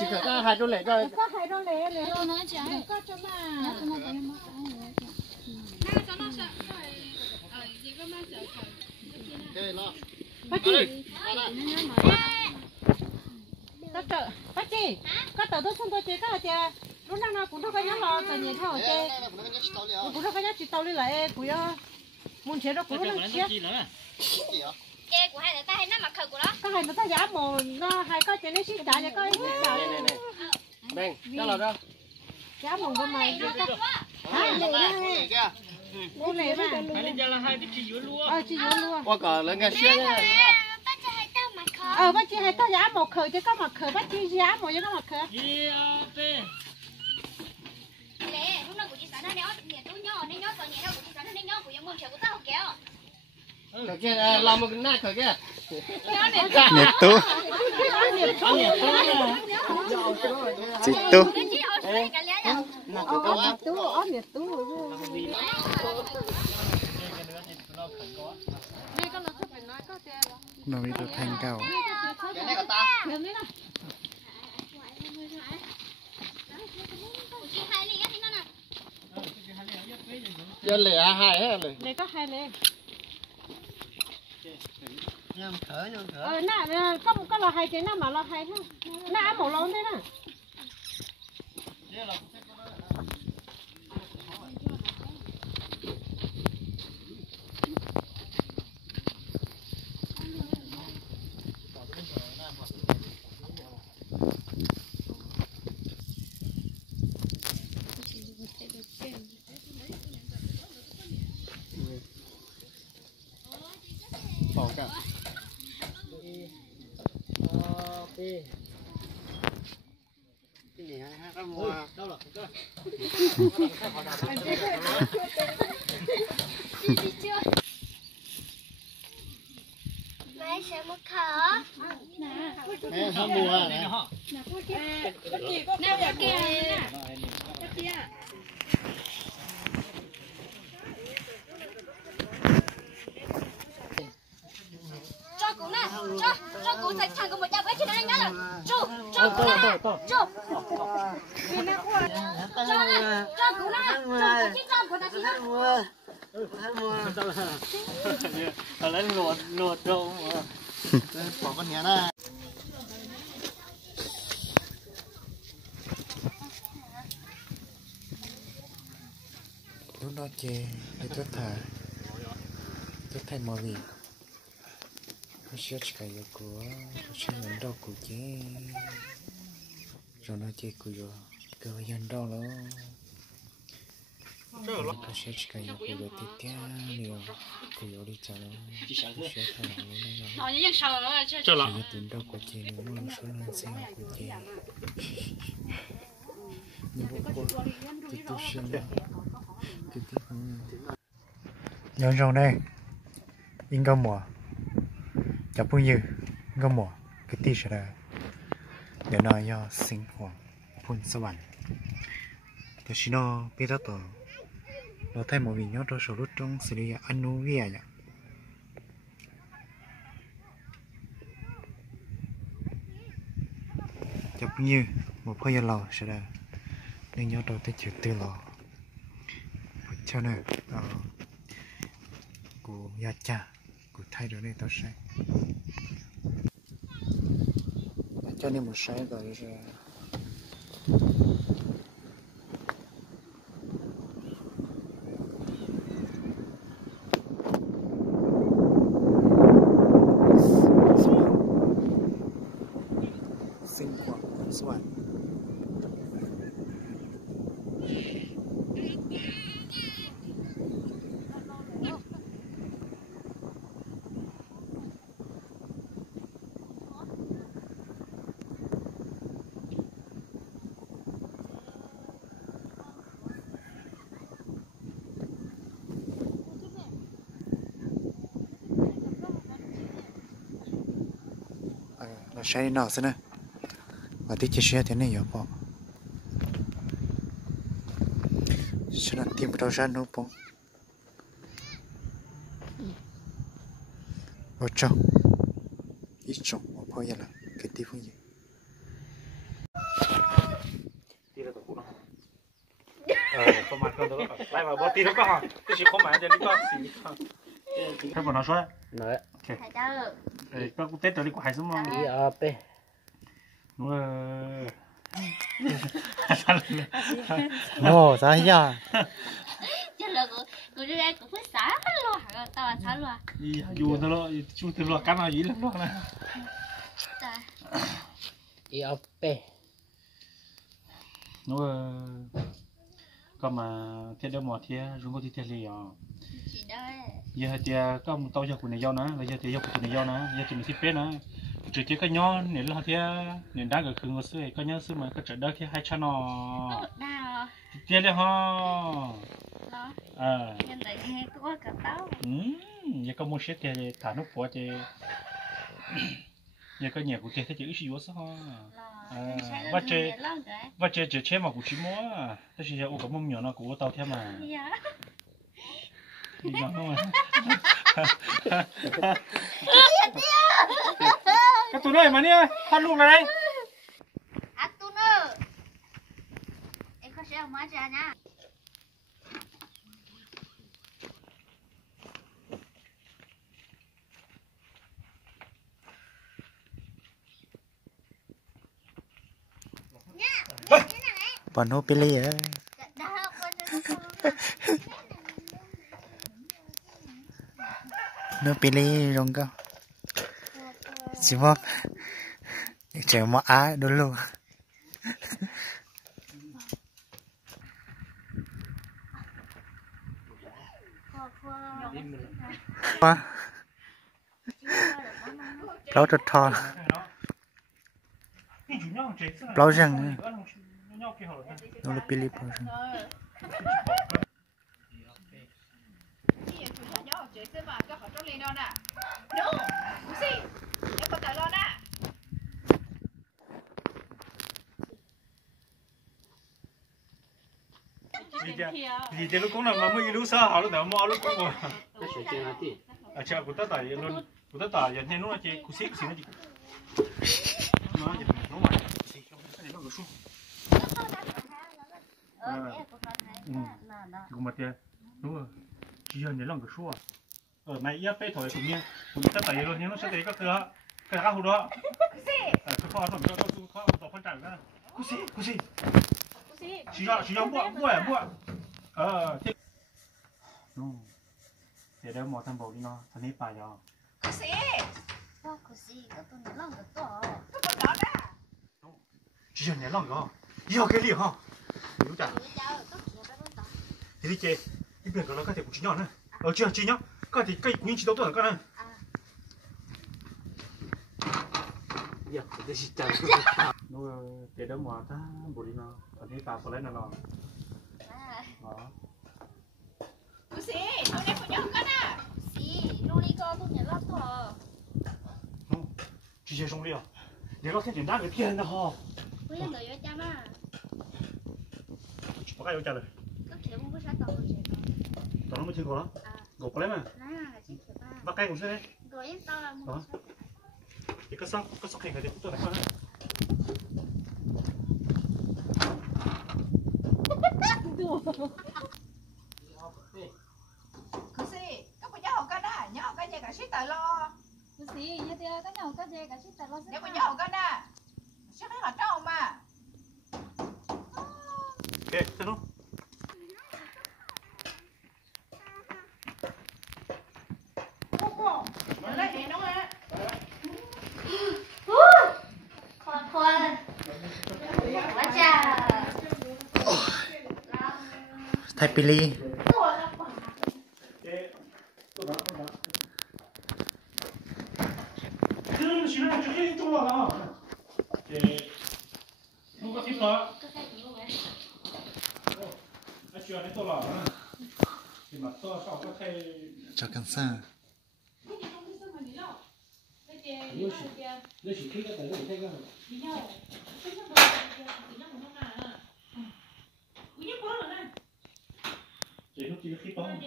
chỉ có hai đôi lệ thôi có hai đôi lệ lệ nó nói chả có cho mà bác chị bác chị có tờ tôi không tôi chỉ có chè lúc nào cũng đâu có nhớ lo tờ nhiệt thôi chè cũng đâu có nhớ chỉ tàu đi lại cũng nhớ muốn chế đâu cũng đâu chè chè của hai người ta hay nắm mặt khờ của nó có hai người ta giả mồ nó hai có chè nó xí trả cho có đây đó là đâu giá mồ của mày hai lệ mua lệ mà hai đi là hai đi chỉ dứa luôn chỉ dứa luôn qua cờ lên nghe xuyên bác chị hay tao giá một khởi chứ có mặt khởi bác chị giá một chứ có mặt khởi lệ lúc nào của chị sáng nó nhớ tôi nhớ nên nhớ còn nhớ đâu của chị sáng nó nhớ của những môn trẻ của tao kéo cờ kia làm một cái nát cờ kia nhiệt tú chị tú nhiệt tú nó bị được thành cao giờ lệ hai hết rồi lệ có hai lệ nhầm khởi nè có là hai cái nào mà là hai thôi nè một lon thế nè bỏ cả cái gì ha cái mua đâu rồi mẹ sẽ mất khờ mẹ không mua nè cho cụ nè cho cụ thằng thằng của một cha bé trên anh đó là cho cụ nè cho cụ nè cho của ta chỉ đó lấy luột đâu bỏ con nhá na lúc đó chê để tôi thay mọi việc nó sẽ chạy của nó sẽ nhận đâu của chê rồi nó chê của rồi cơ dân đâu đó nó sẽ chạy của rồi tiếp theo nhiều của rồi đi chợ nó sẽ thay đổi nó họ như sao nó chứ cho rồi tìm đâu của chê nữa nó số lượng xe của chê nhưng mà qua thì tôi sẽ nhớ rồi đây in có mùa chả bao nhiêu có mùa cái tí sẽ là để nói cho sinh hoạt phun sâu bệnh thì xin nó biết đó tổ nó thay một vị nhớ tôi số lúc trong xử lý ăn uống gì vậy chả bao nhiêu một thời gian lâu sẽ là nên nhớ tôi tới chuyện tư lò cho nên của gia cha của thay đổi này tao sẽ cho nên một sai rồi ra sinh hoạt soạn nó sai nào xem nè và tí chia sẻ thế này hiểu không sẽ là tìm đâu ra nó không ở trong ít trong một bao giờ là cái tí phương gì 来吧，我低头干哈？这是空满的，你干死他不能说。Nói. Thầy đó. Có cũng tết tới đi có hay không? Ý ập ấy. Đúng rồi. Ồ, sao vậy? Chứ là cô đi đây cũng phải xả luôn hả? Tao là xả luôn. Ý, dù nó lo, chú từ lo cắn nào gì lắm luôn nè. Ý ập ấy. Đúng rồi. Còn mà thiết đâu mà thiết, chúng có thiết gì à? Chị đây. Giờ thì có một tàu giờ của này do nó, giờ thì giờ của này do nó, giờ thì mình thiết bé nó. Chỉ tiếc cái nhon, nếu là thiết, nếu đã cái khung của xưa, cái nhon xưa mà cái trận đó thì hai cha nó. Nào. Tiếc đấy ha. Đó. Nhân đây có cả táo. Giờ có một set thì thả nước phở thì giờ có nhà của kia thì chỉ ít xíu thôi. Và chế mà của chị mua, thế thì ô có mông nhỏ nó của tao theo mà. Đi nhỏ không à? Cái tụi này mà nè, phát luôn này. À tụi nó. Em có sẽ mở ra nha. Bọn nó pili á. Nó pili rong cơ. Chỉ mong chờ mà á đôi luôn. Qua. Lâu rất thon. Lâu răng. Nó là pili lâu răng. Vì thế lúc cũng là mà mới lúc sao họ lúc nào mua lúc cũng mua. Nó sẽ chơi nó tí. À cha của ta tại luôn của ta tại giờ nên nó chỉ cú xí nó chỉ. Nó chỉ nó mà xí không nó nó xuống. Cũng mà tiền đúng rồi. Chỉ là nhớ lòng cái số. Ở mày ia pe thổi cũng như cũng ta tại luôn nhưng nó sẽ để cái hồ đó. Cái kho nó cho kho tổ phân trạng ra. Cú xí. Chỉ cho mua. Thế. Để đâu mò thằng bầu đi nó, thằng ấy bài rồi. Cô sĩ, cái tụi nó lòng cái to. Cái con đó đã. Chỉ cho nhớ lòng rồi. Yêu cái gì hả? Hiểu chả? Thì đi chơi, đi biển nó có thể cũng chỉ nhỏ nữa. Chưa nhá. Có thể cây cũng chỉ đâu tuổi con này. Dạ, cái gì trời. Nó để đâu mò thằng bầu đi nó, thằng ấy vào lấy nó nó. Đó. Cô sĩ, hôm nay con nhóc con à? Sĩ, lúc đi con tụi nó lót to. Chỉ chơi xong đi à? Để nó thêm tiền đá cái tiền đó hả? Cô yên đợi cho cha mà. Có cái cho rồi. Có kiểu không có sao tao rồi. Tao nó mới chưa có đó. Gộp lấy mà. Là chỉ kiểu ba. Bắt cây cũng sẽ đấy. Rồi em tao là một. Thì có sóc hình cái gì cũng tôi này con đấy. Cô sĩ, các bạn nhớ con à, nhớ con gì cả ship tài lo. Cô sĩ, như thế các nhau có gì cả ship tài lo. Nếu mà nhớ con à, ship hết ở trong mà. Ok, thế luôn. Lấy thì nó á. Khoan. Quá chà. Thay pili. Cứ chỉ là chỉ đi chung là thì không có tiếp nữa. Anh chưa đến tôi là thì mà tôi sau có thể Cho cần xa. Nó chỉ thích cái tới cái cái. chỉ lúc chỉ khi bóng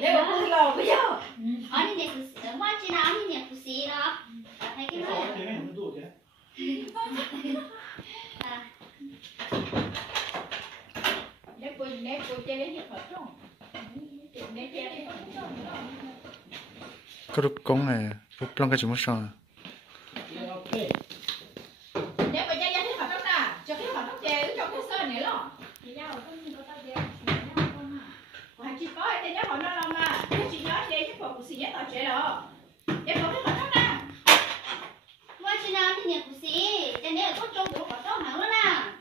Nếu mà cô lo bây giờ. Anh đi phụ sĩ, moi chị nào anh đi phụ sĩ đó. Thấy cái đó. cái này không đủ thế có được công này phục long cái chỉ muốn sao nếu mà gia thích hoạt động nào cho cái hoạt động chè cho cái sơn này lo còn chỉ có thì nhớ họ nó làm mà chỉ nhớ chè chứ còn gì nhớ tao chè đó em có cái hoạt động nào mua chị nào thì nhận của chị cho nên là có trông của có trông hẳn luôn à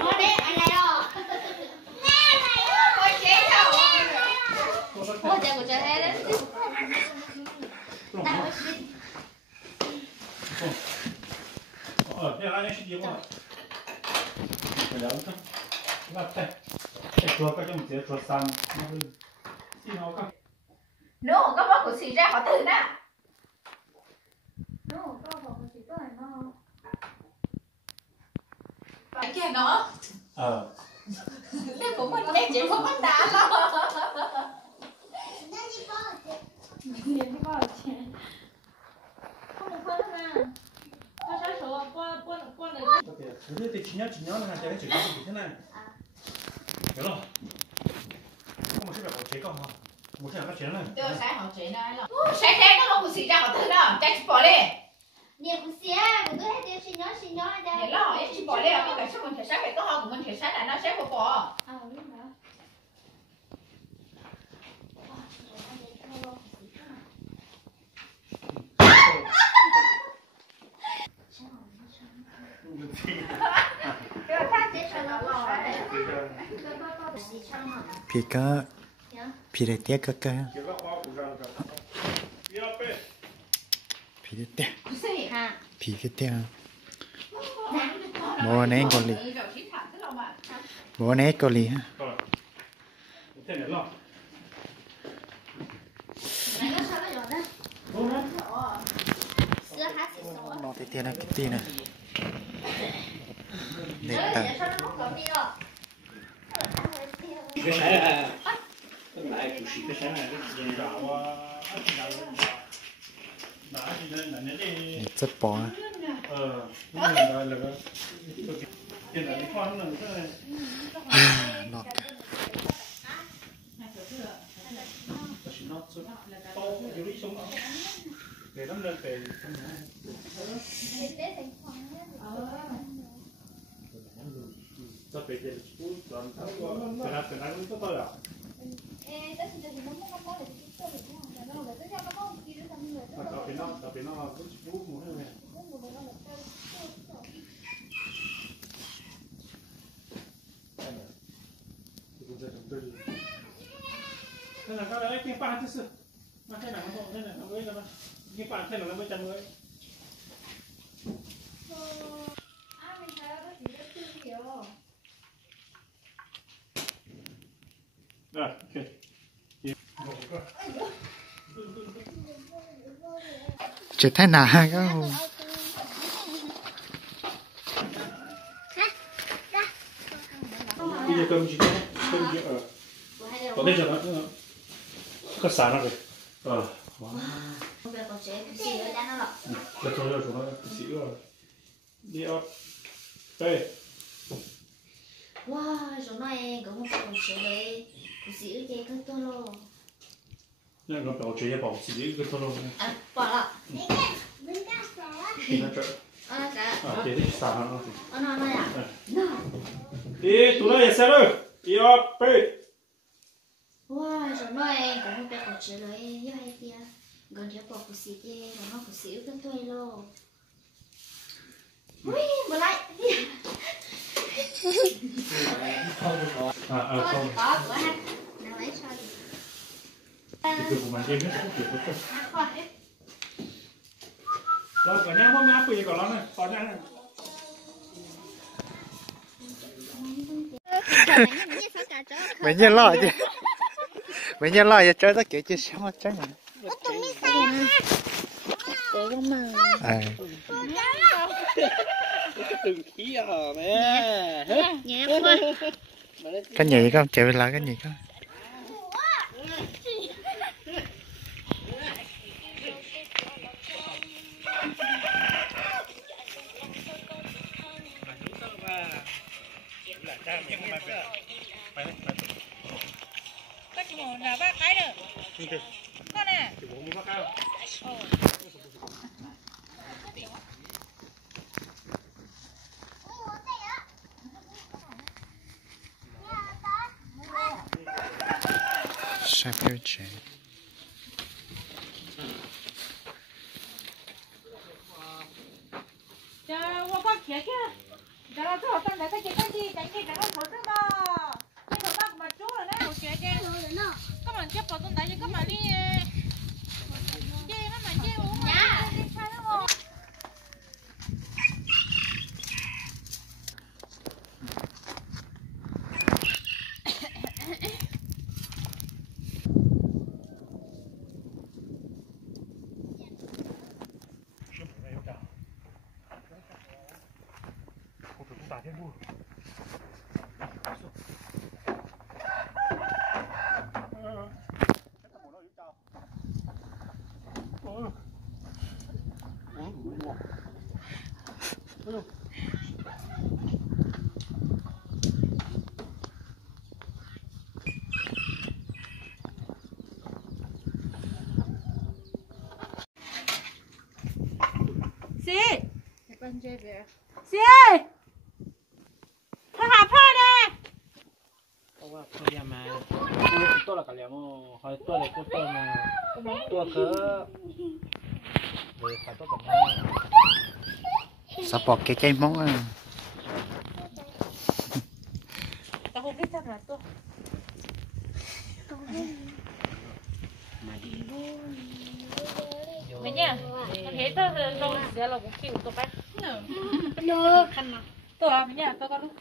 ở đây anh này đó ôi chè đâu ôi trời của trời đấy thế ai nói gì mà cái đó không bắt tay cái chùa cái trong chùa san nó đi xin họ các nó có bác của chị ra họ từ nè phải kia nó nên cũng mình nghe chị không bắt đá lo 근데 때 지냐 나 제가 지금 이렇게 나 hiểu không không một cáiแบบchế con hả một cái là chế này tôi sai họ chế này là sai nó không của chị ra họ từ đó chạy chị bỏ đi nhận của chị của tôi hay chị nhớ để lo hỏi chị bỏ đi có cái số mình thể xác phải có hơn của mình thể xác là nó sẽ không bỏ thì có thì để tiếc cái thì để tiếc thì cái tiếc bố này có lì bố này có lì ha nó thì tiền này cái tiền này để ta cái sáng à lại chủ sĩ cái sáng này rất bỏ lọt để nó lên về cho về để chú toàn tháo từ nay cũng tôi à tập nó cũng chú một cái này nên là cái đấy cái ba thứ sự mà cái nào nó thế này nó mới là cái ba thế nào nó mới chăm mới rồi ok chỉ thấy nào cái bây giờ cơm chỉ ở còn đây cho nó có xả nó rồi được rồi chúng nó xí rồi đi ở đây wow chúng nó em cũng không có chế của chị chơi cái tôi lo那个表姐也保持一个头颅， bỏ lọ你看这儿 sao 啊，给你撒上去。 nó à 咦，读了也塞了，一二背。 wow chúng nó em cũng không có chế rồi như hay kia gần chỗ bỏ của chị chơi mà nó của chị cái tôi lo ui bỏ lại À, không. có của anh nào lấy sao đi Thì của mình game hết không kiểu tốt. khoa hết Rồi cả nhà mắm nhá, bây giờ còn nó này, còn nhá này. mấy nhân lo chứ mấy nhân lo chơi nó kiểu chơi sao mà chơi nhỉ từng khí à mẹ cái nhị không chạy về lại cái nhị không là ba cái nữa. Con này. Shepherd J. Chờ qua con kia kia. Chờ nó cho con để cái gì cái nó một cái mà. Cái đồ bác mà chú là đấy một kia kia. Các bạn chấp vào trong đấy các bạn đi. Đi các bạn đi uống. Dạ. Xí. Xí ơi. Thôi hạ phơ nè. Thôi mà tôi là cả liệu hỏi tôi là tôi mà tôi cứ về phải tôi còn Sao bỏ cái móng à? Tao không biết sao mà tôi. Mày nha, con thấy tao đâu sẽ là cũng kêu tôi phải. Được. Khăn mà. Tôi à mày nha, tôi có lúc.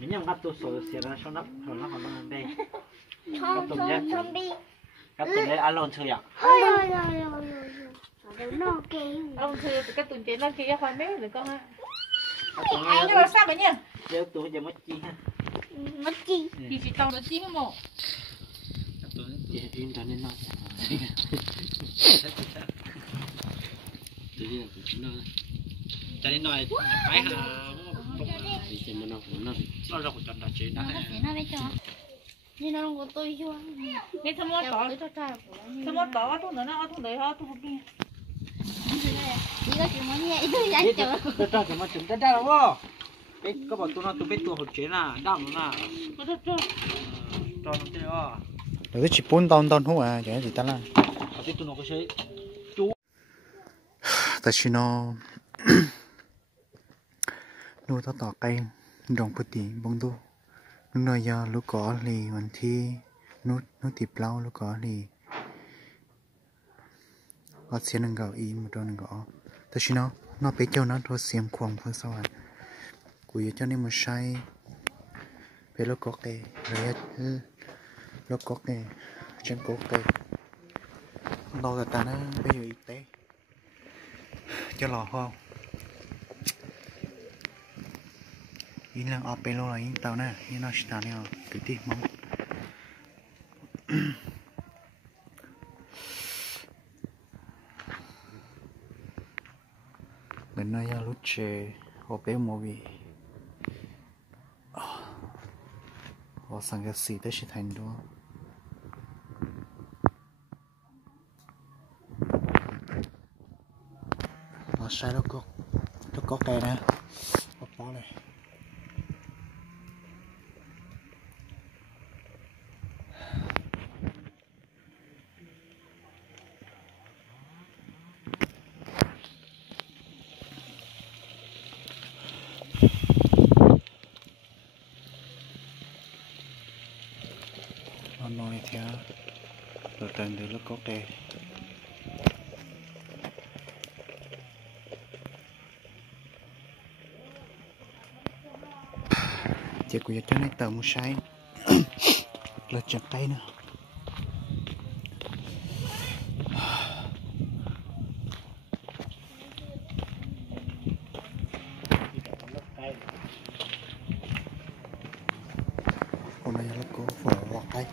mình nhầm gặp tôi số xe nó xong nắp rồi nó còn đang đây Không gặp tôi đấy ăn lon chơi à Ông thì cái tuần chế nó kia khoai mấy rồi con ha. anh Nhưng mà sao mày nha? giờ tôi giờ mất chi ha Thì chỉ tao nó chi không mộ. tôi yên cho nên nó cho nên nói phải hà thì xem nó ra của chân là chế đã nên nó của tôi chưa Nên thăm mót bỏ. Thăm mót bỏ thuốc nữa nó thuốc đấy ho thuốc kia. chỉ có chuyện muốn nhẹ tôi đã chờ tôi cho cái mà chúng ta ra đâu biết có bảo tôi nó tôi biết tôi học chế là đau nó là cho nó chơi à Rồi chỉ 4 ton hú à, chẳng gì ta là. biết tôi nó có chế Ta chỉ nó nuôi tao tỏ cây đồng bút tỉ bông đu. Lúc này giờ lúc có thìวันที่nó tiếp lâu lúc có thì có xem năng gạo ý một đôi năng gạo. Ta chỉ nó bé châu nó thôi xem khoang phương sau à. Cùi cho nên một sai bé lúc có cái rồi lúc có cái chân có cái đâu là ta nó bây giờ y tế cho lò không in là ở bên là in tàu nè in nó sẽ tao nè cứ tí mong bên này lúc chơi ở bên mua gì ở sang cái gì tới sẽ thành đó nó sai nó có cây nè có bó này nó nói theo rồi trần được nó có cây chỉ của cho nên tờ một sai là chặt tay nữa hôm nay nó có phở hoặc tay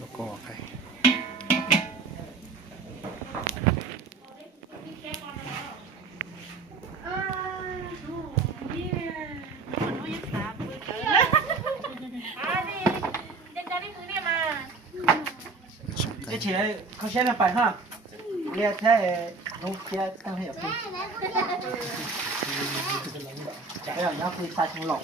nó có hoặc tay cái chị ấy không xem là phải ha nghe thế nó kia tăng hay ở kia cái là nó quy sai trong lọc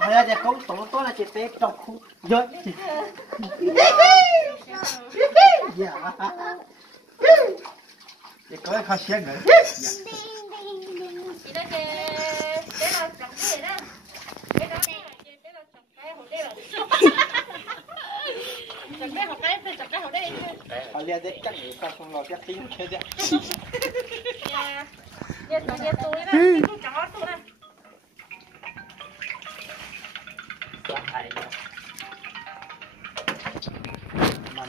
bây giờ để cấu tổ to là chị bé trong khu dớt dạ để có khó xem nữa chị nói bé nào chọn cái gì đó bé nào chọn cái hồ đây là chọn cái hồ đây họ liền để chắc người ta không lo chắc tiếng kia đấy nhà tôi đó tôi chọn tôi đó mà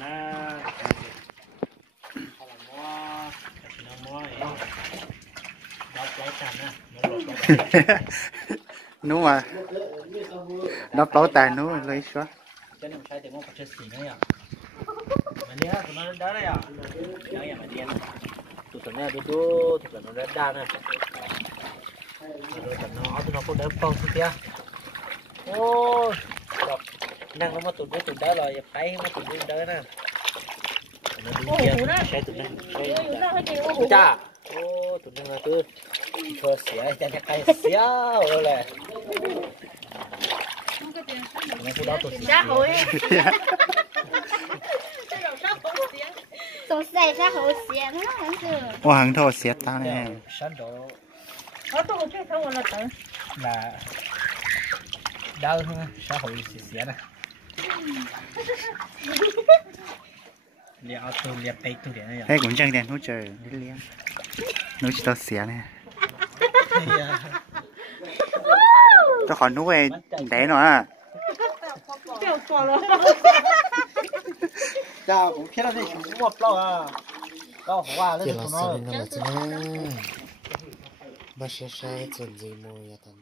nó mà nó bảo tàng nó lấy xóa cái này sai thì muốn phải xí nữa à mà nhớ tụi nó đá đấy à nhớ nhà mà điên tụi nó tụi nó đá này rồi tụi nó cũng đỡ phong kia ôi năng nó mà tụi đá rồi phải mà tụi đỡ nè nó đi kia sai tụi nó cha ô tụi nó cứ thôi xỉa cha cái xỉa rồi này nó cũng đó tụi ra hồi tôi xảy ra hậu xiên á ô hàng thô xiết tao nè sáng độ tôi không biết sao là tự là đau hơn xã hội xỉa này liệu tôi liệu tay tôi để này hay cũng chẳng đèn hỗ trợ đi liền nó chỉ tao xiết nè tao còn nuôi để nó à chào cũng khi nào thì chúng một lâu à có hoa lên chỉ của là nó sao nên là chứ bác sĩ sai chuẩn gì mua ya tao